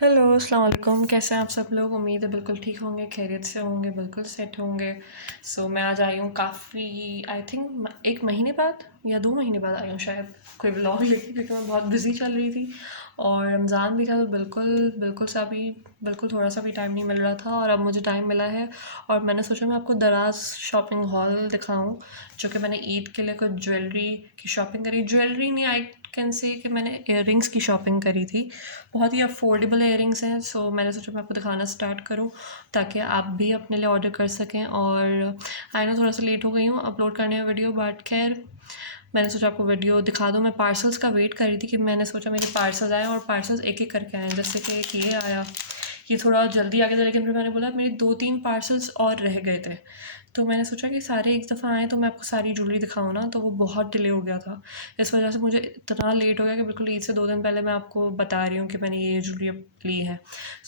Hello अस्सलाम वालेकुम। कैसे हैं आप सब लोग? उम्मीद है बिल्कुल ठीक होंगे, खैरियत से होंगे, बिल्कुल सेट होंगे। मैं आज आई हूँ काफ़ी, आई थिंक 1 महीने बाद या 2 महीने बाद आई हूँ शायद कोई व्लॉग लेके, क्योंकि मैं बहुत बिज़ी चल रही थी और रमज़ान भी था, तो बिल्कुल थोड़ा सा भी टाइम नहीं मिल रहा था और अब मुझे टाइम मिला है। और मैंने सोचा मैं आपको दराज शॉपिंग हॉल दिखाऊँ, जो कि मैंने ईद के लिए कुछ ज्वेलरी की शॉपिंग करी। ज्वेलरी नहीं, आई कैन से कि मैंने इयररिंग्स की शॉपिंग करी थी। बहुत ही अफोर्डेबल इयररिंग्स हैं। मैंने सोचा मैं आपको दिखाना स्टार्ट करूं ताकि आप भी अपने लिए ऑर्डर कर सकें। और आई नो थोड़ा सा लेट हो गई हूँ अपलोड करने में वीडियो, बट खैर मैंने सोचा आपको वीडियो दिखा दूँ। मैं पार्सल्स का वेट कर रही थी कि मैंने सोचा मेरे पार्सल्स आए, और पार्सल्स एक एक करके आए। जैसे कि एक ये आया, ये थोड़ा जल्दी आ गया था, लेकिन फिर मैंने बोला मेरे 2-3 पार्सल्स और रह गए थे, तो मैंने सोचा कि सारे एक दफ़ा आए तो मैं आपको सारी ज्वेलरी दिखाऊँ ना, तो वो बहुत डिले हो गया था। इस वजह से मुझे इतना लेट हो गया कि बिल्कुल ईद से 2 दिन पहले मैं आपको बता रही हूँ कि मैंने ये ज्वेलरी अब ली है।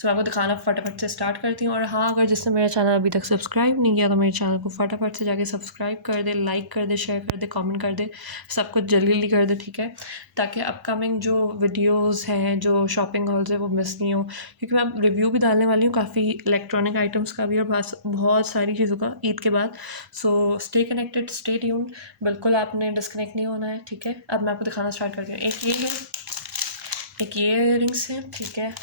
मैं आपको दिखाना फटाफट से स्टार्ट करती हूँ। और हाँ, अगर जिसने मेरा चैनल अभी तक सब्सक्राइब नहीं किया तो मेरे चैनल को फटाफट से जाके सब्सक्राइब कर दे, लाइक कर दे, शेयर कर दे, कमेंट कर दे, सब कुछ जल्दी जल्दी कर दे, ठीक है, ताकि अपकमिंग जो वीडियोज़ हैं, जो शॉपिंग हॉल्स है, वो मिस नहीं हो। क्योंकि मैं अब रिव्यू भी डालने वाली हूँ काफ़ी इलेक्ट्रॉनिक आइटम्स का भी और बहुत सारी चीज़ों का ईद के बाद। स्टे कनेक्टेड, स्टे ट्यून्ड, बिल्कुल आपने डिस्कनेक्ट नहीं होना है, ठीक है। अब मैं आपको दिखाना स्टार्ट करती हूँ। एक ये है, एक ये इयररिंग्स है, ठीक है,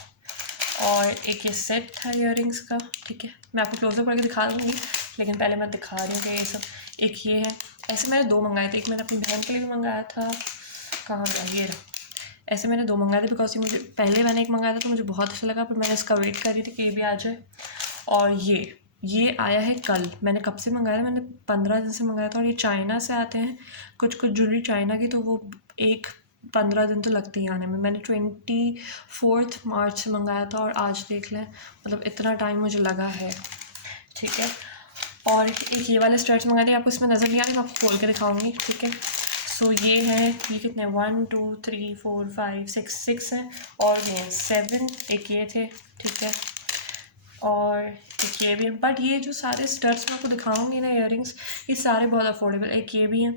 और एक ये सेट था इयररिंग्स का, ठीक है। मैं आपको क्लोजअप करके दिखा दूँगी, लेकिन पहले मैं दिखा रही हूँ कि ये सब। एक ये है, ऐसे मैंने 2 मंगाए थे। एक मैंने अपनी बहन के लिए भी मंगाया था, कहाँ गया ये रहा। ऐसे मैंने 2 मंगाए थे, बिकॉज ये मुझे पहले मैंने एक मंगाया था तो मुझे बहुत अच्छा लगा, पर मैंने इसका वेट कर रही थी कि ये भी आ जाए। और ये आया है कल। मैंने कब से मंगाया था? मैंने 15 दिन से मंगाया था, और ये चाइना से आते हैं। कुछ ज्वेलरी चाइना की, तो वो एक 15 दिन तो लगते ही आने में। मैंने 24 मार्च से मंगाया था और आज देख लें, मतलब इतना टाइम मुझे लगा है, ठीक है। और एक ये वाले स्टड्स मंगाए थे, आपको इसमें नज़र नहीं आ रही, मैं आपको खोल के दिखाऊंगी, ठीक है। ये है, ये कितने 1 2 3 4 5 6 हैं, और ये 7, एक ये थे, ठीक है, और एक ये भी है। बट ये जो सारे स्टड्स मैं आपको दिखाऊंगी ना, इयररिंग्स, ये सारे बहुत अफोर्डेबल। एक ये भी हैं,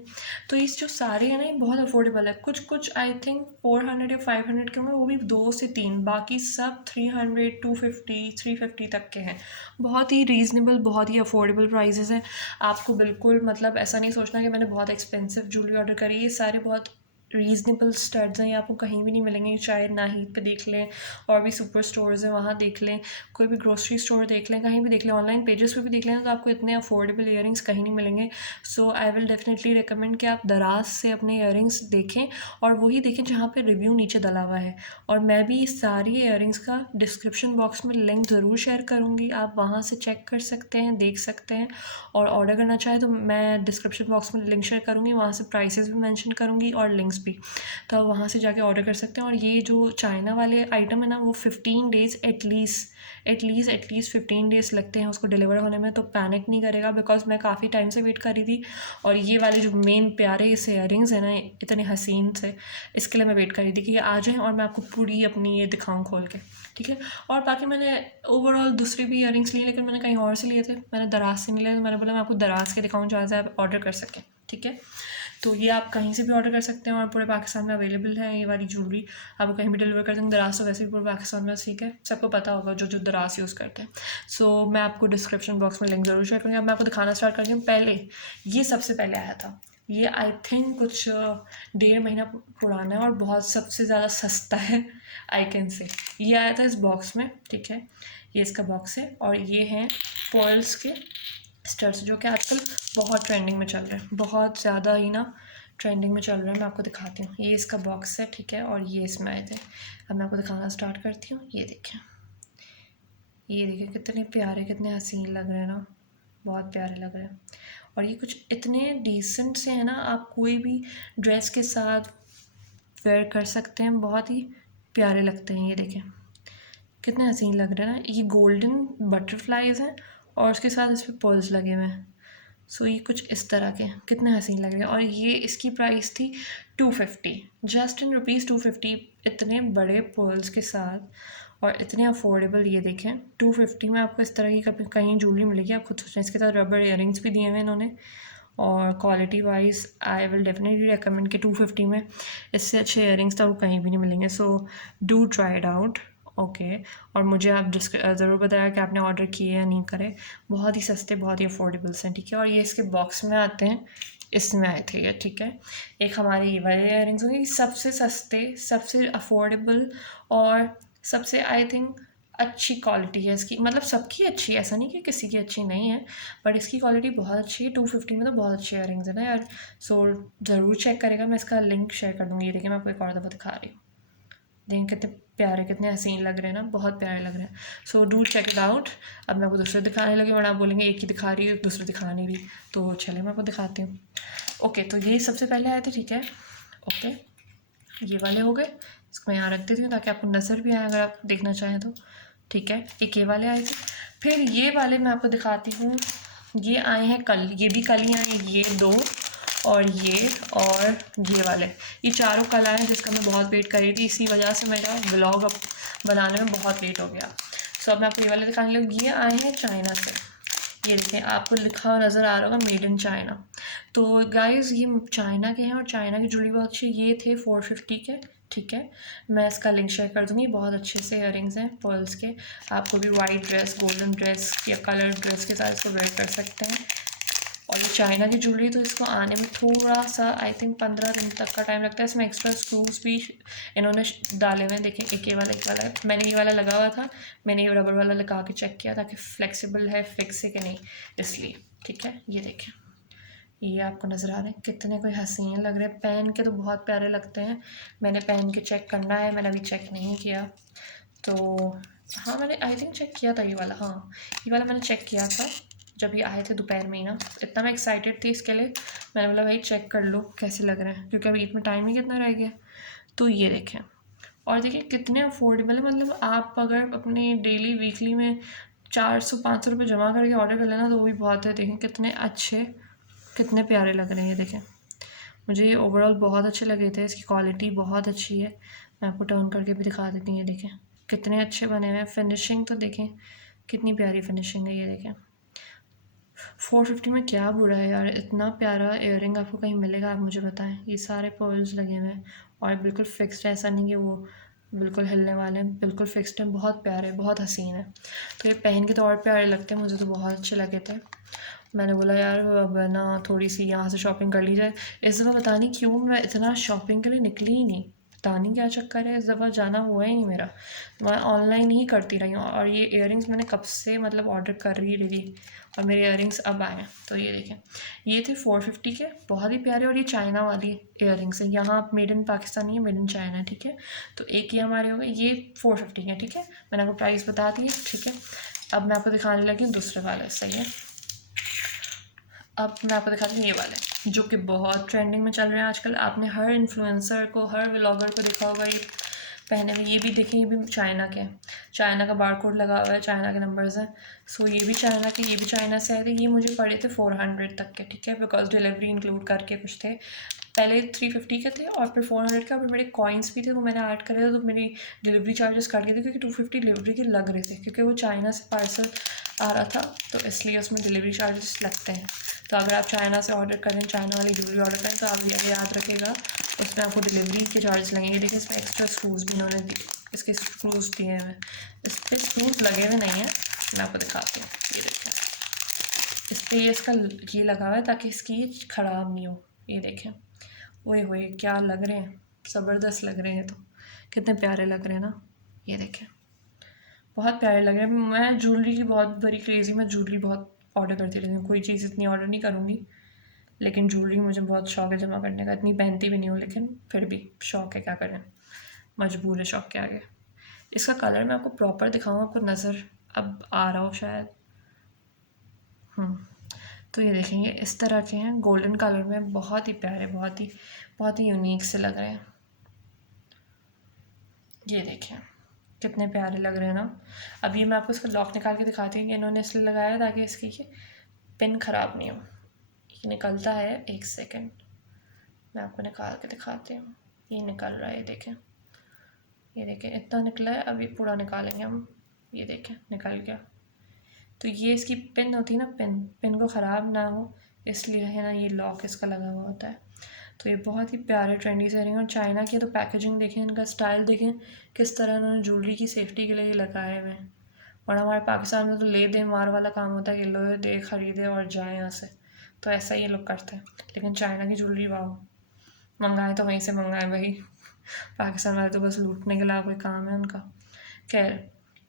तो ये जो सारे हैं ना, ये बहुत अफोर्डेबल है। कुछ आई थिंक 400 या 500 के होंगे, वो भी 2 से 3, बाकी सब 300, 250, 350 तक के हैं। बहुत ही रीज़नेबल, बहुत ही अफोर्डेबल प्राइजेस हैं। आपको बिल्कुल मतलब ऐसा नहीं सोचना कि मैंने बहुत एक्सपेंसिव ज्वेलरी ऑर्डर करी है। ये सारे बहुत रीज़नेबल स्टड्स हैं, ये आपको कहीं भी नहीं मिलेंगे। चाहे नाहिद पे देख लें, और भी सुपर स्टोर्स हैं वहाँ देख लें, कोई भी ग्रोसरी स्टोर देख लें, कहीं भी देख लें, ऑनलाइन पेजेस पे भी देख लें, तो आपको इतने अफोर्डेबल इयररिंग्स कहीं नहीं मिलेंगे। आई विल डेफिनेटली रिकमेंड कि आप दराज से अपने इयररिंग्स देखें, और वही देखें जहाँ पे रिव्यू नीचे डला हुआ है। और मैं भी सारी इयररिंग्स का डिस्क्रिप्शन बॉक्स में लिंक ज़रूर शेयर करूँगी, आप वहाँ से चेक कर सकते हैं, देख सकते हैं। और ऑर्डर करना चाहे तो मैं डिस्क्रिप्शन बॉक्स में लिंक शेयर करूँगी, वहाँ से प्राइसेस भी मेंशन करूँगी और लिंक्स भी, तो आप वहाँ से जाके ऑर्डर कर सकते हैं। और ये जो चाइना वाले आइटम है ना, वो 15 डेज़ एटलीस्ट 15 डेज़ लगते हैं उसको डिलीवर होने में, तो पैनिक नहीं करेगा, बिकॉज मैं काफ़ी टाइम से वेट कर रही थी। और ये वाले जो मेन प्यारे से इयररिंग्स हैं ना, इतने हसीन से, इसके लिए मैं वेट कर रही थी कि ये आ जाएँ और मैं आपको पूरी अपनी ये दिखाऊँ खोल के, ठीक है। और बाकी मैंने ओवरऑल दूसरे भी इयररिंग्स लिए, लेकिन मैंने कहीं और से लिए थे, मैंने दराज से नहीं लिए, तो मैंने बोला मैं आपको दराज के दिखाऊँ जहाँ से आप ऑर्डर कर सकें, ठीक है। तो ये आप कहीं से भी ऑर्डर कर सकते हैं और पूरे पाकिस्तान में अवेलेबल है। ये वाली ज्वेलरी आपको कहीं भी डिलीवर कर देंगे। दराज तो वैसे भी पूरे पाकिस्तान में, ठीक है, सबको पता होगा जो जो दराज यूज़ करते हैं। मैं आपको डिस्क्रिप्शन बॉक्स में लिंक ज़रूर शेयर करूँगी। अब मैं आपको दिखाना स्टार्ट करती हूँ। पहले ये सबसे पहले आया था, ये आई थिंक कुछ 1.5 महीना पुराना है और बहुत सबसे ज़्यादा सस्ता है, आई कैन से। ये आया था इस बॉक्स में, ठीक है, ये इसका बॉक्स है। और ये हैं पर्ल्स के स्टड्स, जो कि आजकल बहुत ट्रेंडिंग में चल रहे हैं, बहुत ज़्यादा ही ना ट्रेंडिंग में चल रहा है। मैं आपको दिखाती हूँ, ये इसका बॉक्स है, ठीक है, और ये इसमें आए थे। अब मैं आपको दिखाना स्टार्ट करती हूँ। ये देखें कितने प्यारे, कितने हसीन लग रहे हैं ना, बहुत प्यारे लग रहे हैं। और ये कुछ इतने डिसेंट से हैं ना, आप कोई भी ड्रेस के साथ वेयर कर सकते हैं, बहुत ही प्यारे लगते हैं। ये देखें कितने हसीन लग रहे हैं ना। ये गोल्डन बटरफ्लाइज हैं और उसके साथ इस पर पर्ल्स लगे हुए हैं। ये कुछ इस तरह के कितने हसीन लग रहे हैं। और ये इसकी प्राइस थी 250, जस्ट इन रुपीज़ 250, इतने बड़े पर्ल्स के साथ और इतने अफोर्डेबल। ये देखें 250 में आपको इस तरह की कभी कहीं ज्वेलरी मिलेगी, आप खुद सोचें। इसके साथ रबर इयररिंग्स भी दिए हुए इन्होंने, और quality wise I will definitely recommend कि 250 में इससे अच्छे इयररिंग्स तो आपको कहीं भी नहीं मिलेंगे। Do try it out. Okay. और मुझे आप ज़रूर बताया कि आपने ऑर्डर किए या नहीं करे। बहुत ही सस्ते, बहुत ही अफोर्डेबल्स हैं, ठीक है। और ये इसके बॉक्स में आते हैं, इसमें आए थे ये, ठीक है। एक हमारे ये वाले इयररिंग्स होंगे, सबसे सस्ते, सबसे अफोर्डेबल और सबसे आई थिंक अच्छी क्वालिटी है इसकी। मतलब सबकी अच्छी है, ऐसा नहीं कि किसी की अच्छी नहीं है, बट इसकी क्वालिटी बहुत अच्छी है। 250 में तो बहुत अच्छे इयररिंग्स है ना यार। सो ज़रूर चेक करेगा, मैं इसका लिंक शेयर कर दूँगी। ये देखिए, मैं आपको एक और दफ़ा दिखा रही हूँ। देखें कितने प्यारे, कितने हसीन लग रहे हैं ना, बहुत प्यारे लग रहे हैं। So do check it out. अब मैं आपको दूसरे दिखाने लगी, वरना आप बोलेंगे एक ही दिखा रही है, दूसरे दिखा नहीं रही। तो चले मैं आपको दिखाती हूँ। ओके, तो ये सबसे पहले आए थे, ठीक है। ओके, ये वाले हो गए। इसको मैं यहाँ रख देती हूँ ताकि आपको नज़र भी आए अगर आप देखना चाहें तो, ठीक है। एक ये वाले आए थे। फिर ये वाले मैं आपको दिखाती हूँ, ये आए हैं कल, ये भी कल ही आए हैं, ये दो और ये वाले, ये चारों कल आए हैं, जिसका मैं बहुत वेट कर रही थी। इसी वजह से मेरा व्लॉग अब बनाने में बहुत लेट हो गया। सो अब मैं आपको ये वाले दिखाने लगी। ये आए हैं चाइना से। ये देखें, आपको लिखा हुआ नज़र आ रहा होगा मेड इन चाइना। तो गाइस ये चाइना के हैं और चाइना की ज्वेलरी बहुत अच्छी। ये थे 450 के, ठीक है। मैं इसका लिंक शेयर कर दूँगी। बहुत अच्छे से इयररिंग्स हैं पर्ल्स के। आपको भी वाइट ड्रेस, गोल्डन ड्रेस या कलर ड्रेस के साथ इसको वेयर कर सकते हैं। और ये चाइना की ज्वेलरी, तो इसको आने में थोड़ा सा आई थिंक 15 दिन तक का टाइम लगता है। इसमें एक्स्ट्रा स्क्रूज भी इन्होंने डाले हुए हैं। देखें, एक ये वाला है। मैंने ये वाला लगा हुआ था, मैंने ये रबर वाला लगा के चेक किया ताकि फ्लेक्सिबल है, फिक्स है कि नहीं, इसलिए, ठीक है। ये देखें, ये आपको नज़र आ रहे हैं, कितने कोई हसीन लग रहे हैं। पहन के तो बहुत प्यारे लगते हैं। मैंने पहन के चेक करना है, मैंने अभी चेक नहीं किया। तो हाँ, मैंने आई थिंक चेक किया था ये वाला। हाँ, ये वाला मैंने चेक किया था जब ये आए थे दोपहर में ही ना। इतना मैं एक्साइटेड थी इसके लिए, मैंने बोला भाई चेक कर लो कैसे लग रहे हैं, क्योंकि अभी ईद में टाइम ही कितना रह गया। तो ये देखें, और देखिए कितने अफोर्डेबल है। मतलब आप अगर अपनी डेली वीकली में 400-500 रुपये जमा करके ऑर्डर कर लेना तो वो भी बहुत है। देखें कितने अच्छे, कितने प्यारे लग रहे हैं। ये देखें, मुझे ये ओवरऑल बहुत अच्छे लगे थे। इसकी क्वालिटी बहुत अच्छी है। मैं आपको टर्न करके भी दिखा देती हूँ। ये देखें कितने अच्छे बने हुए हैं। फिनिशिंग तो देखें कितनी प्यारी फिनिशिंग है। ये देखें 450 में क्या बुरा है यार, इतना प्यारा इयररिंग आपको कहीं मिलेगा आप मुझे बताएं। ये सारे पर्ल्स लगे हुए हैं और बिल्कुल फिक्स्ड है, ऐसा नहीं कि वो बिल्कुल हिलने वाले हैं, बिल्कुल फिक्स्ड हैं। बहुत प्यारे, बहुत हसीन है। तो ये पहन के तो और प्यारे लगते हैं, मुझे तो बहुत अच्छे लगे थे। मैंने बोला यार अब ना थोड़ी सी यहाँ से शॉपिंग कर ली जाए। इस दफ़ा पता नहीं क्यों मैं इतना शॉपिंग के लिए निकली ही नहीं, पता नहीं क्या चक्कर है। इस दफ़ा जाना हुआ ही नहीं मेरा, मैं ऑनलाइन ही करती रही हूँ। और ये इयररिंग्स मैंने कब से मतलब ऑर्डर कर ही रही थी और मेरे इयररिंग्स अब आए हैं। तो ये देखें, ये थे 450 के, बहुत ही प्यारे। और ये चाइना वाली इयररिंग्स है, यहाँ आप मेड इन पाकिस्तान नहीं है, मेड इन चाइना है, ठीक है। तो एक ये हमारे हो गए, ये 450 के, ठीक है। मैंने आपको प्राइस बता दी है, ठीक है। अब मैं आपको दिखाने लगी हूँ दूसरे वाले, सही है। अब मैं आपको दिखाती हूँ ये वाले, जो कि बहुत ट्रेंडिंग में चल रहे हैं आजकल। आपने हर इन्फ्लुएंसर को, हर व्लॉगर को देखा होगा ये पहने हुए। ये भी देखें, ये भी चाइना के हैं, चाइना का बारकोड लगा हुआ है, चाइना के नंबर्स हैं। सो ये भी चाइना के, ये भी चाइना से आए थे। ये मुझे पड़े थे 400 तक के, ठीक है, बिकॉज डिलीवरी इंक्लूड करके कुछ थे। पहले 350 के थे और फिर 400 के, और फिर मेरे कॉइन्स भी थे वो मैंने ऐड करे थे, तो मेरी डिलीवरी चार्जेस कट गए थे, क्योंकि 250 डिलीवरी के लग रहे थे, क्योंकि वो चाइना से पार्सल आ रहा था, तो इसलिए उसमें डिलीवरी चार्जेस लगते हैं। तो अगर आप चाइना से ऑर्डर करें, चाइना वाली ज्वेलरी ऑर्डर करें, तो आप ये याद रखिएगा उसमें आपको डिलीवरी के चार्ज लगेंगे। देखिए इसमें एक्स्ट्रा स्क्रूज भी इन्होंने इसके स्क्रूज दिए हैं। इस पर स्क्रूज लगे हुए नहीं हैं, मैं आपको दिखाती हूँ। ये देखें, इस पर इसका ये लगा हुआ है ताकि इसकी ये ख़राब नहीं हो। ये देखें, ओए होए क्या लग रहे हैं, ज़बरदस्त लग रहे हैं। तो कितने प्यारे लग रहे हैं ना, ये देखें बहुत प्यारे लग रहे हैं। मैं ज्वेलरी की बहुत बड़ी क्रेज़ी, मैं ज्वेलरी बहुत ऑर्डर करती रहती हूँ। कोई चीज़ इतनी ऑर्डर नहीं करूँगी, लेकिन ज्वेलरी मुझे बहुत शौक है जमा करने का। इतनी पहनती भी नहीं हूँ, लेकिन फिर भी शौक है, क्या करें, मजबूर है शौक के आगे। इसका कलर मैं आपको प्रॉपर दिखाऊँ, आपको नज़र अब आ रहा हो शायद। तो ये देखेंगे इस तरह के हैं, गोल्डन कलर में, बहुत ही प्यारे, बहुत ही यूनिक से लग रहे हैं। ये देखें कितने प्यारे लग रहे हैं ना। अब ये मैं आपको इसका लॉक निकाल के दिखाती हूँ कि इन्होंने इसलिए लगाया है ताकि इसकी ये पिन ख़राब नहीं हो। ये निकलता है, एक सेकंड मैं आपको निकाल के दिखाती हूँ। ये निकल रहा है, ये देखें इतना निकला है। अब ये पूरा निकालेंगे हम, ये देखें निकल गया। तो ये इसकी पिन होती है ना, पिन को ख़राब ना हो इसलिए है ना, ये लॉक इसका लगा हुआ होता है। तो ये बहुत ही प्यारे ट्रेंडी से इयरिंग, और चाइना की तो पैकेजिंग देखें, इनका स्टाइल देखें, किस तरह इन्होंने ज्वेलरी की सेफ्टी के लिए ये लगाए हुए हैं। और हमारे पाकिस्तान में तो ले दे मार वाला काम होता है कि लो दे खरीदे और जाए यहाँ से, तो ऐसा ये लोग करते हैं। लेकिन चाइना की ज्वेलरी वाह, मंगाए तो वहीं से मंगाए भाई, पाकिस्तान वाले तो बस लूटने के अलावा कोई काम है उनका। खैर,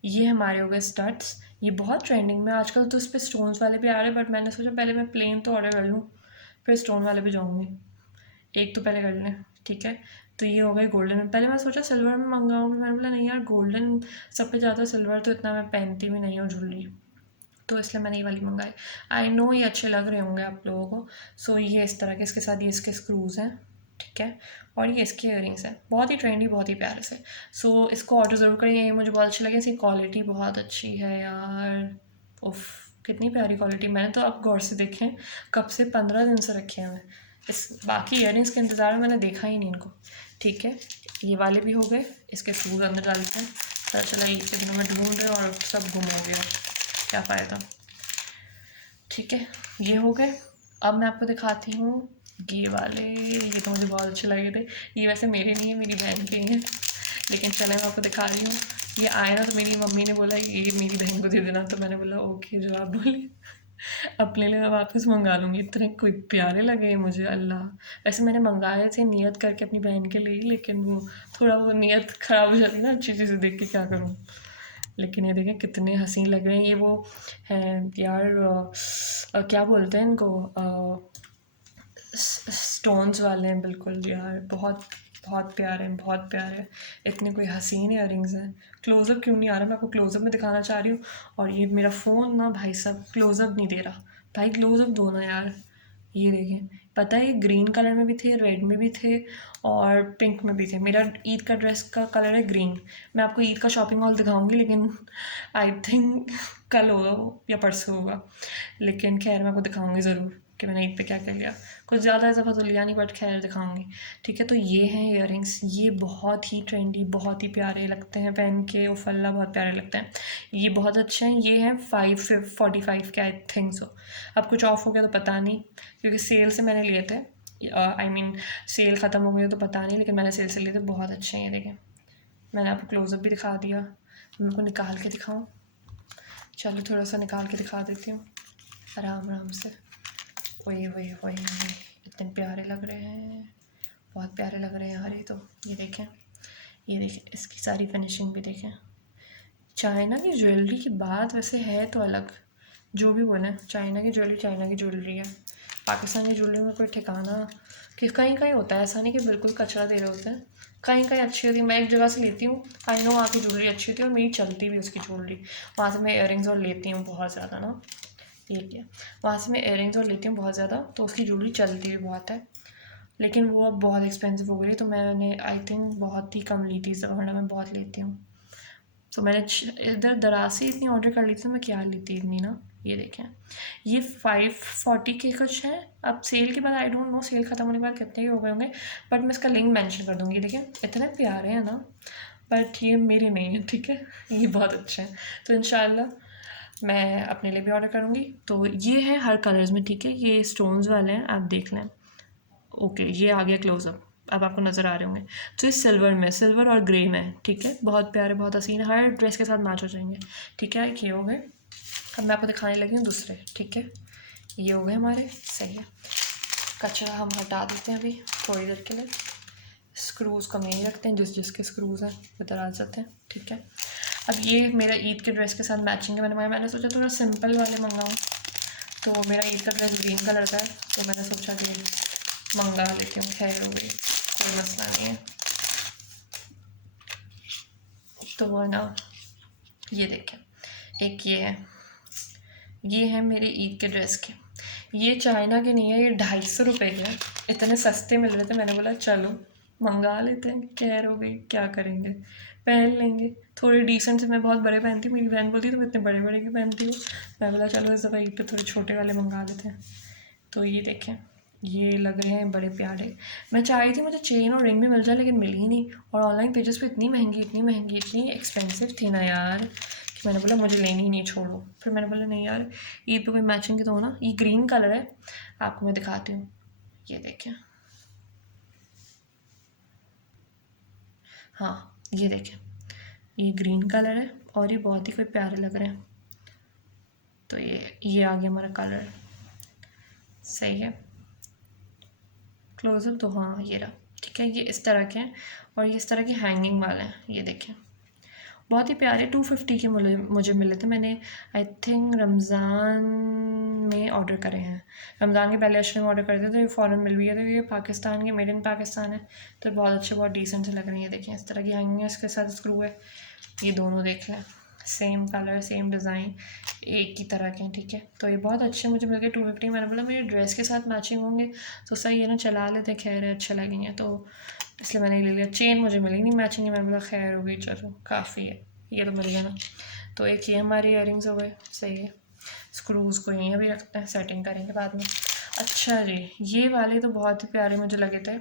ये हमारे हो गए स्टड्स, ये बहुत ट्रेंडिंग में आजकल, तो इस पर स्टोन्स वाले भी आ रहे हैं, बट मैंने सोचा पहले मैं प्लेन तो ऑर्डर कर लूँ, फिर स्टोन वाले भी जाऊँगी, एक तो पहले कर लें, ठीक है। तो ये हो गए गोल्डन में, पहले मैं सोचा सिल्वर में मंगाऊंगी, मैंने बोला नहीं यार गोल्डन सब पे ज़्यादा, सिल्वर तो इतना मैं पहनती भी नहीं हूँ ज्वेलरी, तो इसलिए मैंने ये वाली मंगाई। आई नो ये अच्छे लग रहे होंगे आप लोगों को। सो ये इस तरह के, इसके साथ ये इसके स्क्रूज़ हैं, ठीक है, और ये इसके इयरिंग्स हैं, बहुत ही ट्रेंडी, बहुत ही प्यारे से। सो इसको ऑर्डर ज़रूर करिए, ये मुझे बहुत अच्छी लगी, इसकी क्वालिटी बहुत अच्छी है यार, उफ कितनी प्यारी क्वालिटी। मैंने तो अब गौर से देखें कब से 15 दिन से रखे हैं, इस बाकी इयरिंग्स के इंतज़ार में मैंने देखा ही नहीं इनको, ठीक है। ये वाले भी हो गए, इसके स्क्रूज अंदर डालते हैं, पता चला एक के दिनों में ढूंढ रहे और सब गुम हो गया, क्या फ़ायदा, ठीक है। ये हो गए। अब मैं आपको दिखाती हूँ ये वाले, ये तो मुझे बहुत अच्छे लगे थे, ये वैसे मेरे नहीं है, मेरी बहन के ही हैं, लेकिन चले मैं आपको दिखा रही हूँ। ये आए ना तो मेरी मम्मी ने बोला ये मेरी बहन को दे देना, तो मैंने बोला ओके जो आप बोले, अपने लिए मैं वापस मंगा लूँगी, इतने कोई प्यारे लगे मुझे अल्लाह। वैसे मैंने मंगाए थे नियत करके अपनी बहन के लिए, लेकिन वो थोड़ा वो नियत ख़राब हो जाती है ना अच्छी चीज़ें देख के, क्या करूँ। लेकिन ये देखें कितने हसीन लग रहे हैं, ये वो हैं यार क्या बोलते हैं इनको, स्टोन्स वाले हैं बिल्कुल यार, बहुत बहुत प्यारे हैं, बहुत प्यारे हैं, इतने कोई हसीन इयरिंग्स हैं। क्लोज़अप क्यों नहीं आ रहा, मैं आपको क्लोज़अप में दिखाना चाह रही हूँ, और ये मेरा फ़ोन ना भाई साहब क्लोज़अप नहीं दे रहा, भाई क्लोज़अप दो ना यार। ये देखें, पता है ये ग्रीन कलर में भी थे, रेड में भी थे, और पिंक में भी थे। मेरा ईद का ड्रेस का कलर है ग्रीन। मैं आपको ईद का शॉपिंग मॉल दिखाऊंगी, लेकिन आई थिंक कल होगा वो या परसों होगा, लेकिन खैर मैं आपको दिखाऊंगी ज़रूर कि मैंने ईद पे क्या क्या लिया। कुछ ज़्यादा ऐसा तो लिया नहीं, बट खैर दिखाऊंगी, ठीक है। तो ये हैं इयरिंग्स, ये बहुत ही ट्रेंडी, बहुत ही प्यारे लगते हैं पहन के, उफल्ला बहुत प्यारे लगते हैं, ये बहुत अच्छे हैं। ये हैं 545 के आई थिंक सो, अब कुछ ऑफ हो गया तो पता नहीं, क्योंकि सेल से मैंने लिए थे, आई मीन सेल ख़त्म हो गई तो पता नहीं, लेकिन मैंने सेल से लिए थे, बहुत अच्छे हैं ये देखें। मैंने आपको क्लोज़अप भी दिखा दिया, मैं आपको निकाल के दिखाऊँ, चलो थोड़ा सा निकाल के दिखा देती हूँ आराम आराम से। वही वही वही वही, इतने प्यारे लग रहे हैं, बहुत प्यारे लग रहे हैं यार ये तो। ये देखें, ये देखें, इसकी सारी फिनिशिंग भी देखें। चाइना की ज्वेलरी की बात वैसे है तो अलग, जो भी बोलें, चाइना की ज्वेलरी चाइना की ज्वेलरी है। पाकिस्तान की ज्वेलरी में कोई ठिकाना कि कहीं कहीं होता है, ऐसा नहीं कि बिल्कुल कचरा दे रहे होते हैं, कहीं कहीं अच्छी होती है। मैं एक जगह से लेती हूँ, आई नो वहाँ की ज्वेलरी अच्छी होती है, और मेरी चलती भी उसकी ज्वेलरी, वहाँ से मैं इयरिंग्स और लेती हूँ बहुत ज़्यादा ना, ठीक है, वहाँ से मैं इयरिंग्स और लेती हूँ बहुत ज़्यादा, तो उसकी ज्वेलरी चलती भी बहुत है, लेकिन वो अब बहुत एक्सपेंसिव हो गई, तो मैंने आई थिंक बहुत ही कम ली थी, वरना मैं बहुत लेती हूँ। तो मैंने इधर दराज से इतनी ऑर्डर कर ली थी, तो मैं क्या लेती इतनी ना। ये देखें, ये 540 के कुछ है, अब सेल के बाद आई डोंट नो सेल ख़त्म होने के बाद कितने के हो गए होंगे, बट मैं इसका लिंक मेंशन कर दूँगी। देखें इतने प्यारे हैं ना, बट ये मेरे नहीं है, ठीक है, ये बहुत अच्छे हैं। तो इंशाल्लाह मैं अपने लिए भी ऑर्डर करूँगी। तो ये है हर कलर्स में, ठीक है, ये स्टोन्स वाले हैं, आप देख लें। ओके, ये आ गया क्लोजअप, अब आपको नज़र आ रहे होंगे। तो ये सिल्वर में, सिल्वर और ग्रे में, ठीक है, बहुत प्यारे, बहुत हसीन, हर ड्रेस के साथ मैच हो जाएंगे, ठीक है। ये हो गए, अब मैं आपको दिखाने लगी हूँ दूसरे, ठीक है। ये हो गए हमारे, सही है। कचरा हम हटा देते हैं अभी थोड़ी देर के लिए, स्क्रूज़ को नहीं रखते हैं, जिसके स्क्रूज़ हैं इधर आ जाते हैं, ठीक है। अब ये मेरा ईद के ड्रेस के साथ मैचिंग है, मैंने सोचा थोड़ा सिंपल वाले मंगाऊँ, तो मेरा ईद का ड्रेस ग्रीन कलर का है, तो मैंने सोचा कि मंगा लेती हूँ, खैर हो गई, कोई मसला नहीं है। तो वो ना, ये देखें, एक ये है मेरे ईद के ड्रेस के, ये चाइना के नहीं है, ये 250 रुपये के, इतने सस्ते मिल रहे थे, मैंने बोला चलो मंगा लेते हैं, खैर हो गई, क्या करेंगे, पहन लेंगे थोड़े डिसेंट से। मैं बहुत बड़े पहनती हूँ, मेरी बहन बोलती तुम इतने बड़े बड़े के पहनती हो, मैं बोला चलो इस दफ़ा ईद पे थोड़े छोटे वाले मंगा लेते हैं। तो ये देखें, ये लग रहे हैं बड़े प्यारे। मैं चाह रही थी मुझे चेन और रिंग भी मिल जाए, लेकिन मिल ही नहीं, और ऑनलाइन पेजेस पे इतनी महंगी इतनी एक्सपेंसिव थी ना यार, कि मैंने बोला मुझे लेनी ही नहीं, छोड़ो। फिर मैंने बोला नहीं यार, ईद पे कोई मैचिंग की तो हो ना। ये ग्रीन कलर है, आपको मैं दिखाती हूँ, ये देखें, हाँ ये देखें, ये ग्रीन कलर है और ये बहुत ही कोई प्यारे लग रहे हैं। तो ये आ गया हमारा कलर, सही है। क्लोजअप तो हाँ ये रहा, ठीक है। ये इस तरह के हैं और ये इस तरह के हैंगिंग वाले हैं, ये देखें बहुत ही प्यारे। 250 के मुझे मिले थे। मैंने आई थिंक रमज़ान में ऑर्डर करे हैं, रमज़ान के पहले अशरे में ऑर्डर करे थे, तो ये फ़ौरन मिल भी गया था। ये पाकिस्तान के, मेड इन पाकिस्तान है, तो बहुत अच्छे बहुत डिसेंट से लग रही है। देखें इस तरह की हैंगिंग है, इसके साथ स्क्रू है। ये दोनों देख लें, सेम कलर सेम डिज़ाइन एक ही तरह के हैं, ठीक है। तो ये बहुत अच्छे मुझे मिल गए 250। मैंने बोला मेरे ड्रेस के साथ मैचिंग होंगे तो सही है ना, चला लेते, खैर है अच्छे लगेंगे, तो इसलिए मैंने ले लिया। चेन मुझे मिली नहीं मैचिंग, मैंने बोला खैर हो गई, चलो काफ़ी है, ये तो मिल गया ना। तो एक ये हमारे इयरिंग्स हो गए, सही है। स्क्रूज़ को यहीं भी रखते हैं, सेटिंग करेंगे बाद में। अच्छा जी, ये वाले तो बहुत ही प्यारे मुझे लगे थे,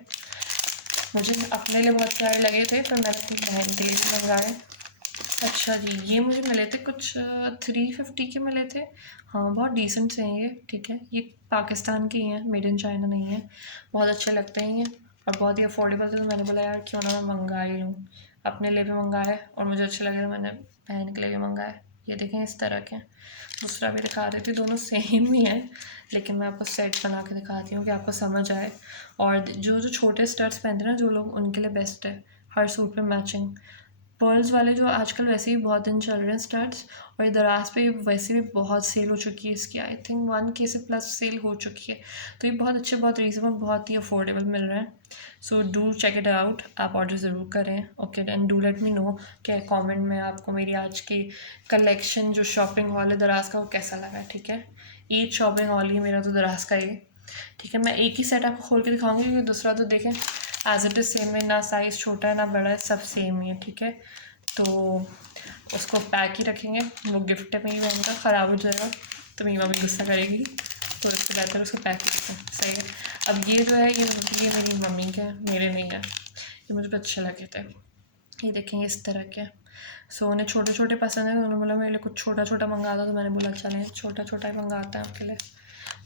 मुझे अपने लिए बहुत प्यारे लगे थे, पर मैंने अपनी बहन के लिए मंगाए। अच्छा जी, ये मुझे मिले थे कुछ 350 के मिले थे। हाँ बहुत डिसेंट से हैं ये, ठीक है। ये पाकिस्तान के ही हैं, मेड इन चाइना नहीं है। बहुत अच्छे लगते हैं ये और बहुत ही अफोर्डेबल थे, तो मैंने बोला यार क्यों ना मैं मंगा ही लूँ। अपने लिए भी मंगाया और मुझे अच्छे लगे तो मैंने बहन के लिए भी मंगाया। ये देखें इस तरह के, दूसरा भी दिखा रही थी, दोनों सेम ही हैं, लेकिन मैं आपको सेट बना के दिखाती हूँ कि आपको समझ आए। और जो छोटे स्टड्स पहनते हैं ना जो लोग, उनके लिए बेस्ट है, हर सूट पे मैचिंग। पर्ल्स वाले जो आजकल वैसे ही बहुत दिन चल रहे हैं स्टड्स, और ये दराज पे वैसे भी बहुत सेल हो चुकी है इसकी, आई थिंक 1K से प्लस सेल हो चुकी है। तो ये बहुत अच्छे, बहुत रीजनेबल, बहुत ही अफोर्डेबल मिल रहे हैं। So do check it out, आप ऑर्डर ज़रूर करें, okay. And do let me know कि कमेंट में आपको मेरी आज की कलेक्शन जो शॉपिंग हॉल है दराज का, वो कैसा लगा, ठीक है। ईद शॉपिंग हॉल ही मेरा तो दराज का ही, ठीक है। मैं एक ही सेट आपको खोल के दिखाऊंगी क्योंकि दूसरा तो देखें एज इट इज़ सेम है, ना साइज़ छोटा है ना बड़ा है, सब सेम ही है, ठीक है। तो उसको पैक ही रखेंगे, वो गिफ्ट है मेरी बहन का, ख़राब हो जाएगा तो मेरी मम्मी गुस्सा करेगी, तो इससे बेहतर उसको पैक रखें, सही है। अब ये जो है ये मेरी मम्मी के हैं, मेरे नहीं है, ये मुझे अच्छे लगे थे। ये देखेंगे इस तरह के। सो उन्हें छोटे छोटे पसंद है, तो उन्होंने बोला मेरे लिए कुछ छोटा छोटा मंगा दो, तो मैंने बोला चलें छोटा छोटा ही मंगाते हैं आपके लिए।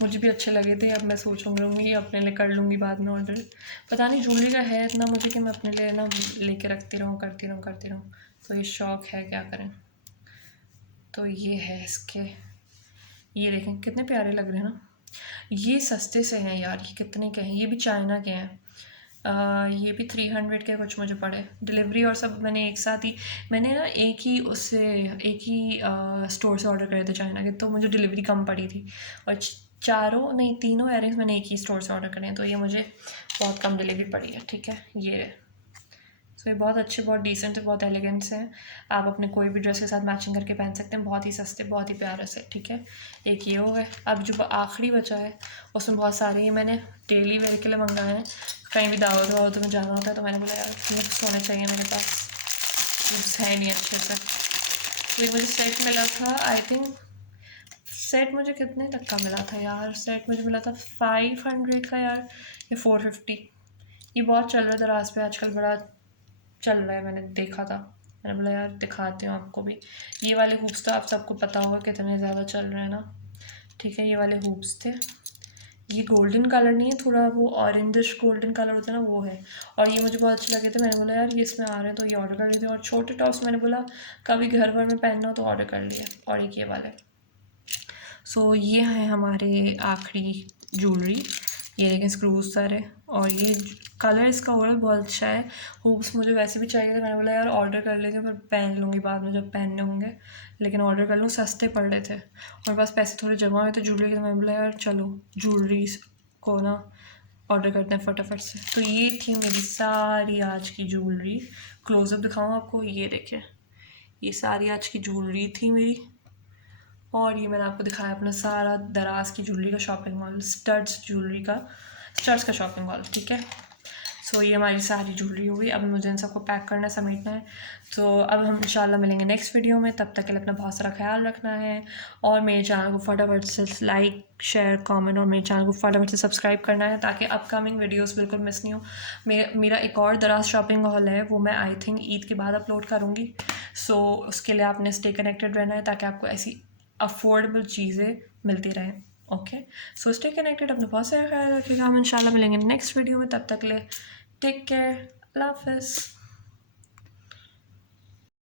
मुझे भी अच्छे लगे थे, अब मैं सोचूंगी अपने लिए कर लूँगी बाद में ऑर्डर। पता नहीं ज्वेलरी का है इतना मुझे कि मैं अपने लिए ना लेके रखती रहूँ, करती रहूँ, तो ये शौक़ है, क्या करें। तो ये है इसके, ये देखें कितने प्यारे लग रहे हैं ना। ये सस्ते से हैं यार, ये कितने के हैं, ये भी चाइना के हैं। ये भी 300 के कुछ मुझे पड़े। डिलीवरी और सब मैंने एक साथ ही, मैंने ना एक ही स्टोर से ऑर्डर करे थे चाइना के, तो मुझे डिलीवरी कम पड़ी थी। और तीनों इयरिंग्स मैंने एक ही स्टोर से ऑर्डर करे हैं, तो ये मुझे बहुत कम डिलीवरी पड़ी है, ठीक है। ये सो ये बहुत अच्छे, बहुत डिसेंट है, बहुत एलिगेंट से हैं। आप अपने कोई भी ड्रेस के साथ मैचिंग करके पहन सकते हैं, बहुत ही सस्ते, बहुत ही प्यारे से, ठीक है। एक ये हो गए। अब जो आखिरी बचा है उसमें बहुत सारे ही मैंने डेली वेयर के लिए मंगाए हैं, कहीं भी दावत वावत में जाना होता है, तो मैंने बोला यार मिक्स होने चाहिए मेरे पास, मिक्स है नहीं अच्छे से। तो ये मुझे सेट मिला था, आई थिंक सेट मुझे कितने तक का मिला था यार, सेट मुझे मिला था 500 का यार, या 450। ये बहुत चल रहा है दराज पे आजकल, बड़ा चल रहा है, मैंने देखा था, मैंने बोला यार दिखाती हूँ आपको भी। ये वाले हूप्स तो आप सबको पता होगा कितने ज़्यादा चल रहे हैं ना, ठीक है। ये वाले हूप्स थे, ये गोल्डन कलर नहीं है, थोड़ा वो ऑरेंजिश गोल्डन कलर होता है ना, वो है। और ये मुझे बहुत अच्छे लगे थे, मैंने बोला यार ये इसमें आ रहे हैं तो ये ऑर्डर कर लिए थे। और छोटे टॉप्स मैंने बोला कभी घर भर में पहनना हो तो ऑर्डर कर लिए, और एक ये वाले। सो ये है हमारे आखिरी ज्वेलरी, ये देखें स्क्रूज सारे, और ये कलर इसका ओवरऑल बहुत अच्छा है। हुप्स मुझे वैसे भी चाहिए थे, मैंने बोला यार ऑर्डर कर लेती हूँ, पर पहन लूँगी बाद में जब पहनने होंगे, लेकिन ऑर्डर कर लूँ, सस्ते पड़ रहे थे और बस पैसे थोड़े जमा हुए थे ज्वेलरी के, तो मैंने बोला यार चलो ज्वेलरी को ना ऑर्डर करते हैं फटाफट से। तो ये थी मेरी सारी आज की ज्वेलरी। क्लोजअप दिखाऊँ आपको, ये देखें, ये सारी आज की ज्वेलरी थी मेरी, और ये मैंने आपको दिखाया अपना सारा दराज की ज्वेलरी का शॉपिंग मॉल, स्टड्स का शॉपिंग मॉल, ठीक है। सो ये हमारी सारी ज्वेलरी हो गई। अब मुझे इन सबको पैक करना है, समेटना है। तो अब हम इंशाल्लाह मिलेंगे नेक्स्ट वीडियो में, तब तक के लिए अपना बहुत सारा ख्याल रखना है, और मेरे चैनल को फटाफट से लाइक शेयर कमेंट, और मेरे चैनल को फटाफट से सब्सक्राइब करना है ताकि अपकमिंग वीडियोस बिल्कुल मिस नहीं हो। मेरा एक और दराज शॉपिंग हॉल है, वो मैं आई थिंक ईद के बाद अपलोड करूँगी। सो उसके लिए आपने स्टे कनेक्टेड रहना है ताकि आपको ऐसी अफोर्डेबल चीज़ें मिलती रहें, ओके। सो स्टे कनेक्टेड, अपना बहुत सारा ख्याल रखिएगा। हम इंशाल्लाह मिलेंगे नेक्स्ट वीडियो में, तब तक ले टेक केयर, अल्लाह हाफ़िज़।